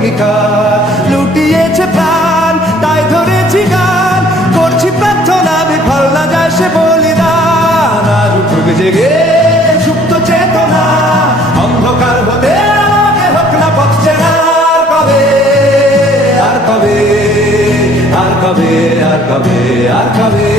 অঙ্গীকার, লুটিয়েছে প্রাণ তাই ধরেছি গান, করছি প্রার্থনা বিফল না যায় সে বলিদান। আর উঠুক জেগে সুপ্ত চেতনা, অন্ধকার হতে আমাকে হোক না পথ চেনা। আর কবে আর কবে আর কবে আর কবে